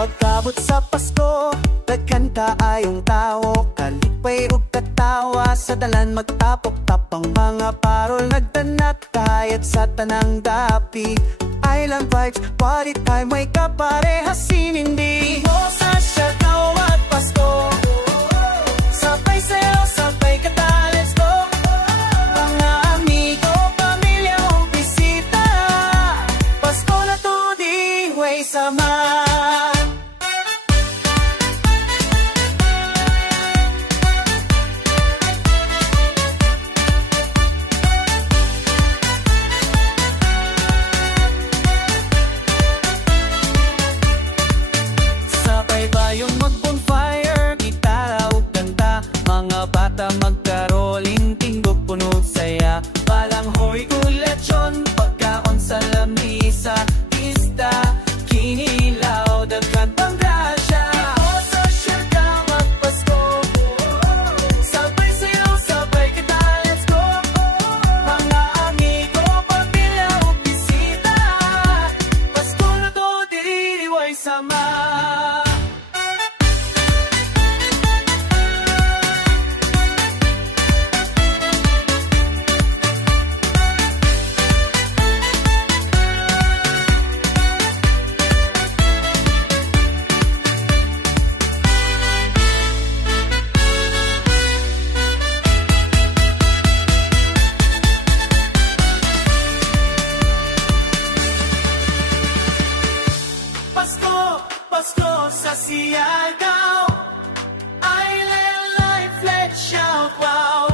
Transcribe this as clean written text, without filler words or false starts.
Pagkabot sa Pasko, daghan kaayong tao, kalipay ug katawa sa dalan magtapok-tapang mga parol nagtanak kahit sa tanang dapi. Island vibes, party time, may kaparehas sinindi mo sa Siargao at Pasko. Sabay sayaw, sabay kata, let's go. Mga amigo, pamilya o bisita, Pasko na to di way sama. Yung mag-bonfire, gitara o kanta, mga bata magkaroling, tinggok puno saya. Palang hoy kulatson, pagkaon sa lamisa, pista, kinilaw, daghan pang grasya. O sa Siargao magpasko, sabay sayaw, sabay kita, let's go. Mga amigo, pamilya o bisita, Pasko na to, diririway sama. Pasko sa Siargao, Island life, let's shout wow.